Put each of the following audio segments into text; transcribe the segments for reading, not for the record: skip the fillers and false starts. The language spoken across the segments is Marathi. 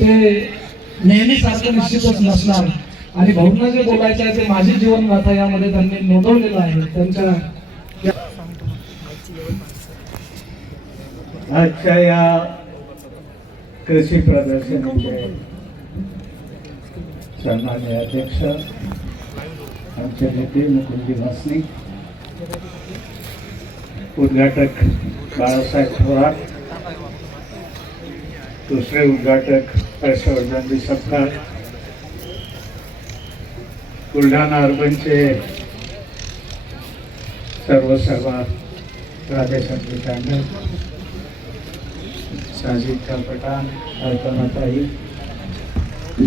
ते नेहमीसारखं निश्चितच नसणार. आणि भाऊंना जे बोलायचं आहे ते माझी जीवनगाथा यामध्ये त्यांनी नोंदवलेलं आहे. त्यांच्या आजच्या या कृषी प्रदर्शनाचे सन्माननीय अध्यक्ष आमचे नेते मुकुंदी वासनिक, उद्घाटक बाळासाहेब थोरात, दुसरे उद्घाटक हर्षवर्धन सपकाळ, बुलढाणा अर्बनचे सर्व राधेशंकर तांडव, साजिद पठाण, अल्पनाताई,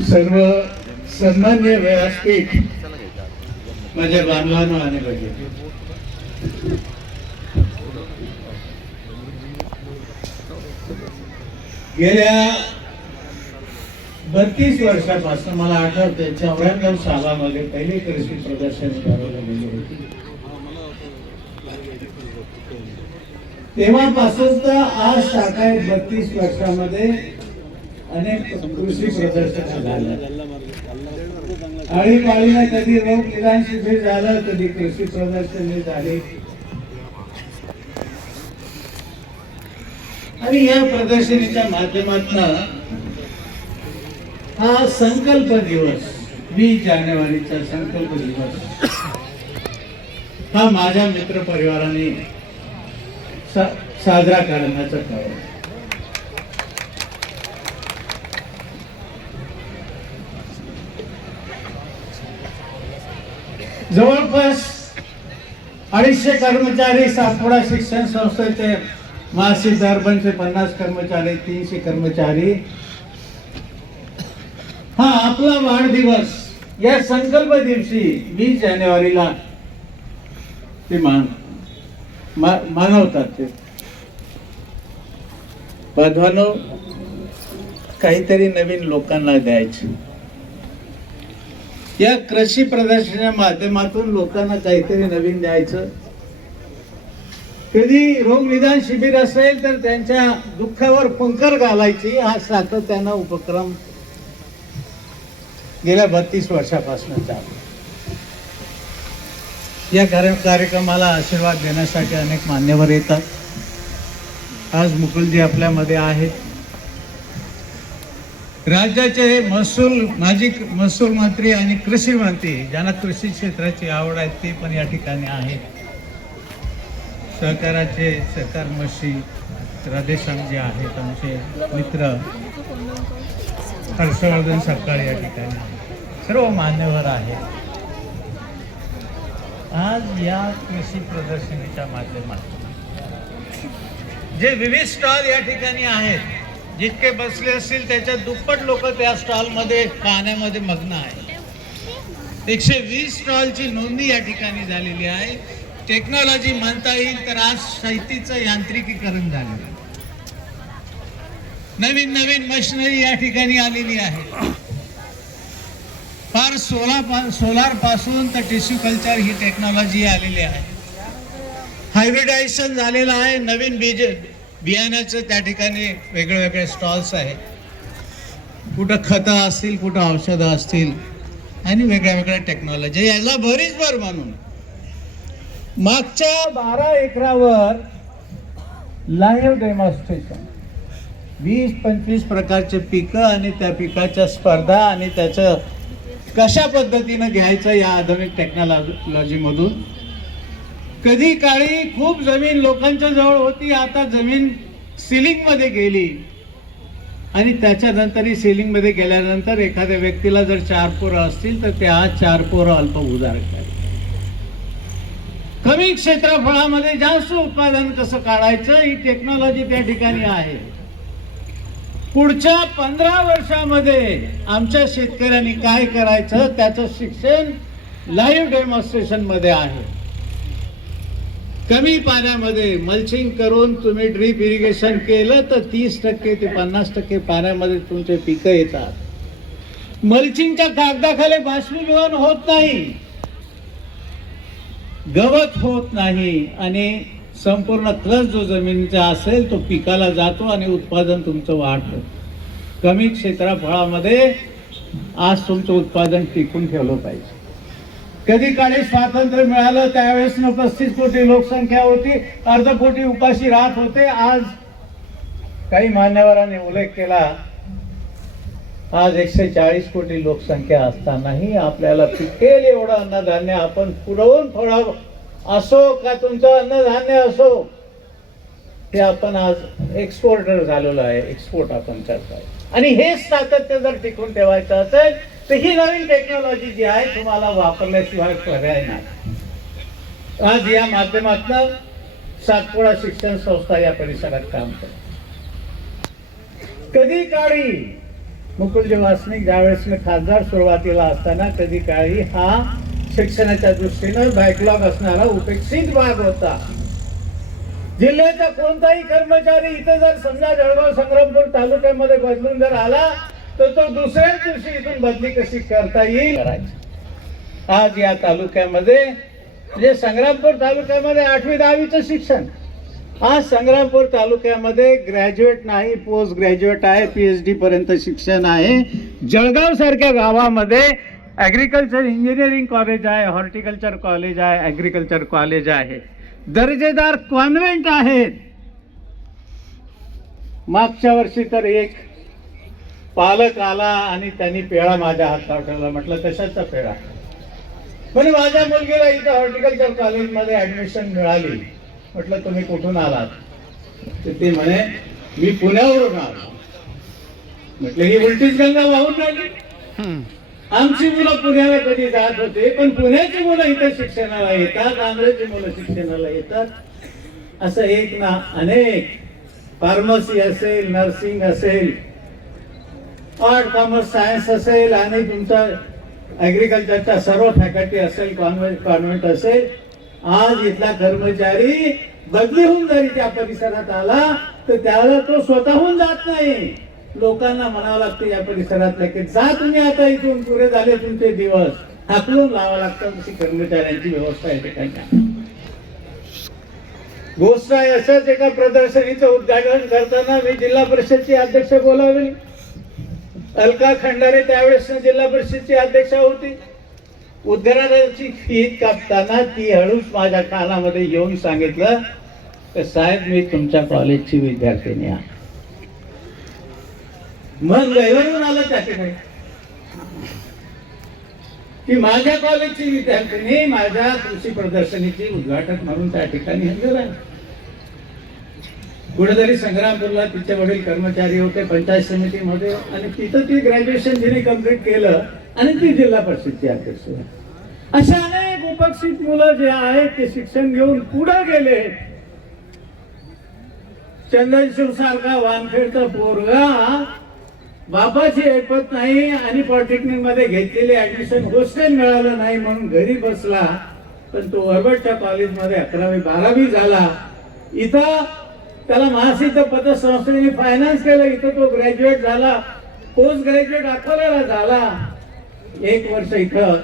सर्व सन्मान्य व्यासपीठ माझ्या बांधवांनो आणि भगिनी, गेल्या 32 वर्षापासून मला आठवते 94 सालामध्ये पहिली कृषी प्रदर्शन भरवली गेली होती. तेव्हापासून तर आज साकाय 32 वर्षामध्ये अनेक कृषी प्रदर्शन झाले. आळीपाळीने कधी रोग निदान शिबिर झालं, कधी कृषी प्रदर्शने झाली. आणि या प्रदर्शनीच्या माध्यमातून हा संकल्प दिवस 20 जानेवारीचा संकल्प दिवस हा माझ्या मित्र परिवाराने साजरा करण्याचं ठरवलं. जवळपास 250 कर्मचारी सातपुडा शिक्षण संस्थेचे, मासिक अर्बनचे 50 कर्मचारी, 300 कर्मचारी हा आपला वाढदिवस या संकल्प दिवशी 20 जानेवारीला ते मानवतात. ते बंधवांनो, काहीतरी नवीन लोकांना द्यायचं. या कृषी प्रदर्शनाच्या माध्यमातून लोकांना काहीतरी नवीन द्यायचं. कधी रोग निदान शिबिर असेल तर त्यांच्या दुःखावर फुंकर घालायची, हा सातत्यानं उपक्रम गेल्या 32 वर्षापासून चालू. या कार्यक्रमाला आशीर्वाद देण्यासाठी अनेक मान्यवर येतात. आज मुकुलजी आपल्यामध्ये आहेत. राज्याचे माजी महसूल मंत्री आणि कृषी मंत्री, ज्यांना कृषी क्षेत्राची आवड आहे, ते पण या ठिकाणी आहेत. सहकार मंत्री राधेश्यामजी आहेत, आमचे मित्र हर्षवर्धन सपकाळ या ठिकाणी आहेत. सर्व मान्यवर आहेत. आज या कृषी प्रदर्शनीच्या माध्यमातून जे विविध स्टॉल या ठिकाणी आहेत, जितके बसले असतील त्याच्या दुप्पट लोक त्या स्टॉलमध्ये पाहण्यामध्ये मग्न आहेत. 120 स्टॉलची नोंदणी या ठिकाणी झालेली आहे. टेक्नॉलॉजी म्हणता येईल तर आज शेतीचं यांत्रिकीकरण झालेलं आहे. नवीन नवीन मशिनरी या ठिकाणी आलेली आहे. फार सोलार पासून तर टिश्यू कल्चर ही टेक्नॉलॉजी आलेली आहे. हायब्रिडायझेशन झालेलं आहे. नवीन बियाण्याचं त्या ठिकाणी वेगळे स्टॉल्स आहेत. कुठं खतं असतील, कुठं औषधं असतील आणि वेगळ्या टेक्नॉलॉजी, याला भरीच भर म्हणून मागच्या 12 एकरावर लाईव्ह डेमॉन्स्ट्रेशन 20-25 प्रकारचे पिकं आणि त्या पिकाच्या स्पर्धा आणि त्याचं कशा पद्धतीनं घ्यायचं या आधुनिक टेक्नॉलॉजी मधून. कधी काळी खूप जमीन लोकांच्या जवळ होती, आता जमीन सिलिंग मध्ये गेली आणि त्याच्यानंतरही सिलिंग मध्ये गेल्यानंतर एखाद्या व्यक्तीला जर 4 पोरं असतील तर ते आज 4 पोरं अल्प उदार आहेत. कमी क्षेत्रफळामध्ये जास्त उत्पादन कसं काढायचं ही टेक्नॉलॉजी त्या ठिकाणी आहे. पुढच्या 15 वर्षामध्ये आमच्या शेतकऱ्यांनी काय करायचं त्याचं शिक्षण लाईव्ह डेमॉन्स्ट्रेशन मध्ये आहे. कमी पाण्यामध्ये मल्चिंग करून तुम्ही ड्रीप इरिगेशन केलं तर 30% ते 50% पाण्यामध्ये तुमचे पिकं येतात. मल्चिंगच्या कागदाखाली बाष्पीभवन होत नाही, गवत होत नाही आणि संपूर्ण कस जो जमिनीचा असेल तो पिकाला जातो आणि उत्पादन तुमचं वाढतं. कमी क्षेत्रफळामध्ये आज तुमचं उत्पादन टिकून ठेवलं पाहिजे. कधी काळी स्वातंत्र्य मिळालं त्यावेळेस 35 कोटी लोकसंख्या होती, अर्ध कोटी उपाशी राहत होते. आज काही मान्यवरांनी उल्लेख केला, आज 140 कोटी लोकसंख्या असतानाही आपल्याला पिकेल एवढं अन्नधान्य आपण पुरवून थोडं असो का तुमचं अन्नधान्य असो ते आपण आज एक्सपोर्टर झालेलो आहे, एक्सपोर्ट आपण करतोय. आणि हेच सातत्य जर टिकून ठेवायचं असेल तर ही नवीन टेक्नॉलॉजी जी आहे तुम्हाला वापरल्याशिवाय पर्याय नाही. आज या माध्यमातून सातपुडा शिक्षण संस्था या परिसरात काम करते. कधी काळी मुकुलजी वासनिक ज्यावेळेस मी खासदार सुरुवातीला असताना कधी काळी हा शिक्षणाच्या दृष्टीनं बॅकलॉग असणारा उपेक्षित भाग होता. जिल्ह्याचा कोणताही कर्मचारी इथं जर समजा जळगाव संग्रामपूर तालुक्यामध्ये बदलून जर आला तर तो दुसऱ्याच दिवशी इथून बदली कशी करता येईल करायची. आज या तालुक्यामध्ये म्हणजे संग्रामपूर तालुक्यामध्ये 8वी 10वीचं शिक्षण, आज संग्रामपूर तालुक्यामध्ये ग्रॅज्युएट नाही पोस्ट ग्रॅज्युएट आहे, PhD पर्यंत शिक्षण आहे. जळगाव सारख्या गावामध्ये ॲग्रिकल्चर इंजिनिअरिंग कॉलेज आहे, हॉर्टिकल्चर कॉलेज आहे, ॲग्रिकल्चर कॉलेज आहे, दर्जेदार कॉन्व्हेंट आहेत. मागच्या वर्षी तर एक पालक आला आणि त्यांनी पेढा माझ्या हातात ठेवला. म्हटलं कशाचा पेढा? म्हणजे माझ्या मुलगीला इथं हॉर्टिकल्चर कॉलेजमध्ये ऍडमिशन मिळाली. म्हटलं तुम्ही कुठून आलात? तर ते म्हणे मी पुण्यावरून आलो. म्हटलं ही उलटीच गंगा वाहून राहिली. आमची मुलं पुण्याला कधी जात होते पण पुण्याची मुलं इथं शिक्षणाला येतात, आंध्रची मुलं शिक्षणाला येतात. असं एक ना अनेक, फार्मसी असेल, नर्सिंग असेल, आर्ट कॉमर्स सायन्स असेल आणि तुमचा ॲग्रिकल्चरच्या सर्व फॅकल्टी असेल, कॉन्व्हेंट असेल. आज इथला कर्मचारी बदली होऊन जरी त्या परिसरात आला तर त्याला तो स्वतःहून जात नाही, लोकांना म्हणावं लागतं या परिसरातल्या की जा तुम्ही आता इथून, पुरे झाले तुमचे दिवस, हाकलून लावा लागतात. अशी कर्मचाऱ्यांची व्यवस्था आहे ठिकाणी. गोष्ट आहे अशाच एका प्रदर्शनीचं उद्घाटन करताना मी जिल्हा परिषदची अध्यक्ष बोलावली. अलका खंडारे त्यावेळेस जिल्हा परिषदची अध्यक्षा होती. उद्घाटनाची फीत कापताना ती हळूच माझ्या कानामध्ये येऊन सांगितलं की साहेब मी तुमच्या कॉलेजची विद्यार्थिनी आहे. मन गैरवून आलं त्या ठिकाणी की माझ्या कॉलेजची विद्यार्थिनी माझ्या कृषी प्रदर्शनीची उद्घाटक म्हणून त्या ठिकाणी हजर आहे. कुठेतरी संग्रामपूरला तिचे वडील कर्मचारी होते पंचायत समितीमध्ये आणि तिथं ती ग्रॅज्युएशन तिने कम्प्लीट केलं आणि ती जिल्हा परिषदची अध्यक्ष. अशा अनेक उपस्थित मुलं जे आहेत ते शिक्षण घेऊन पुढे गेले. चंदनशिव सारखा वानखेडचा पोरगा बापाची ऐपत नाही आणि पॉलिटेक्निक मध्ये घेतलेले ऍडमिशन हॉस्टेल मिळालं नाही म्हणून घरी बसला. पण तो वरवटच्या कॉलेजमध्ये 11वी 12वी झाला. इथं त्याला महासिद्ध पतसंस्थेने फायनान्स केलं. इथं तो ग्रॅज्युएट झाला, पोस्ट ग्रॅज्युएट अकोल्याला झाला. 1 वर्ष इथं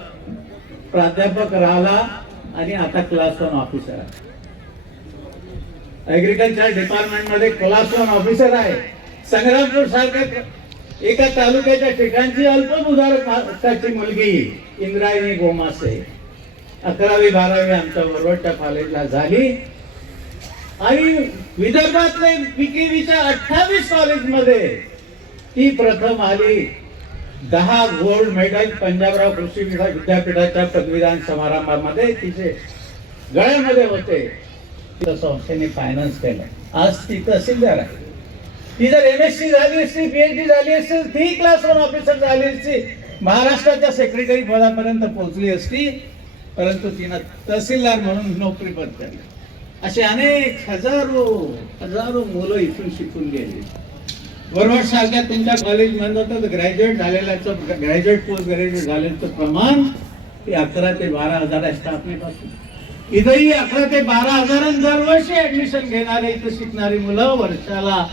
प्राध्यापक राहिला आणि आता क्लास 1 ऑफिसर आहे. ऍग्रिकल्चर डिपार्टमेंट मध्ये क्लास 1 ऑफिसर आहे. संग्रामपूर सारख्या एका तालुक्याच्या ठिकाणची अल्पभूधारकाची मुलगी इंद्रायणी गोमासे 11वी 12वी आमच्या वरवटच्या कॉलेजला झाली आणि विदर्भातले PKVच्या 28 कॉलेजमध्ये ती प्रथम आली. 10 गोल्ड मेडल पंजाबराव कृषी विद्यापीठाच्या पदवीदान समारंभामध्ये तिचे गळ्यामध्ये होते. संस्थेने फायनान्स केलं. आज ती तहसीलदार आहे. ती जर MSc झाली असती, PhD झाली असती, ती क्लास 1 ऑफिसर झाली असती, महाराष्ट्राच्या सेक्रेटरी पदापर्यंत पोहोचली असती. परंतु तिनं तहसीलदार म्हणून नोकरी पत्करली. असे अनेक हजारो मुलं इथून शिकून गेली. वरवट सारख्या तुमच्या कॉलेजमध्ये तर ग्रॅज्युएट झालेल्याचं, ग्रॅज्युएट पोस्ट ग्रॅज्युएट झालेलं प्रमाण ते 11 ते 12 हजार आहे स्थापनेपासून. इथंही 11 ते 12 हजार दरवर्षी ऍडमिशन घेणारे इथं शिकणारी मुलं वर्षाला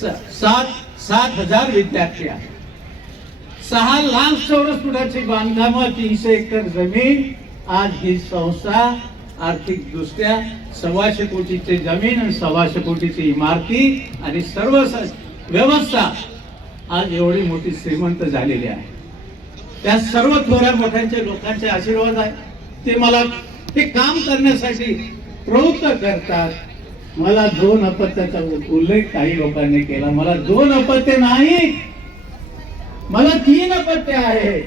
7,000 विद्यार्थी आहेत. 6 लाख चौरस फुटाची बांधकामं, 300 एकर जमीन. आज ही संस्था आर्थिक दृष्ट्या 125 कोटीची जमीन आणि 125 कोटीची इमारती आणि सर्व व्यवस्था आज एवढी मोठी श्रीमंत झालेली आहे. त्या सर्व थोड्या मोठ्यांच्या लोकांचे आशीर्वाद आहे. ते मला ते काम करण्यासाठी प्रवृत्त करतात. मला 2 अपत्याचा उल्लेख काही लोकांनी केला. मला 2 अपत्य नाही, मला 3 अपत्य आहे.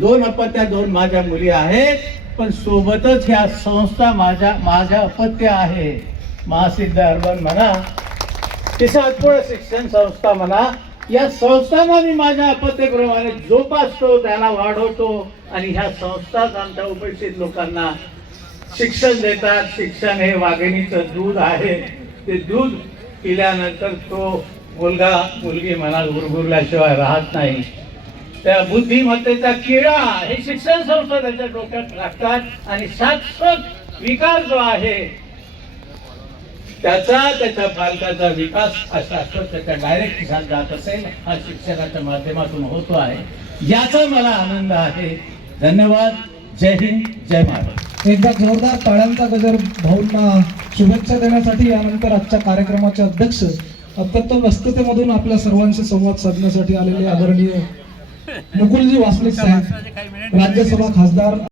2 अपत्या 2 माझ्या मुली आहेत, पण सोबतच ह्या संस्था माझ्या अपत्य आहे. महासिद्ध अर्बन म्हणा की सातपुडा शिक्षण संस्था म्हणा, या संस्थांना मी माझ्या अपत्याप्रमाणे जोपासतो, त्याला वाढवतो आणि ह्या संस्थाच आमच्या उपस्थित लोकांना शिक्षण देतात. शिक्षण हे वाघिणीचं दूध आहे. ते दूध पिल्यानंतर तो मुलगा मुलगी मनात गुरगुरल्याशिवाय राहत नाही. त्या बुद्धिमत्तेचा किडा हे शिक्षण संस्था त्याच्या डोक्यात टाकतात आणि शाश्वत विकास जो आहे त्याच्या पालकाचा विकास हा शाश्वत त्याच्या डायरेक्ट खिशात जात असेल, हा शिक्षणाच्या माध्यमातून होतो आहे. याचा मला आनंद आहे. धन्यवाद. जय हिंद, जय महाराष्ट्र. एकदा जोरदार टाळ्यांचा गजर भाऊंना शुभेच्छा देण्यासाठी. यानंतर आजच्या कार्यक्रमाचे अध्यक्ष अत्यंत व्यस्ततेमधून आपल्या सर्वांशी संवाद साधण्यासाठी आलेले आदरणीय मुकुलजी वासनिक साहेब, राज्यसभा खासदार.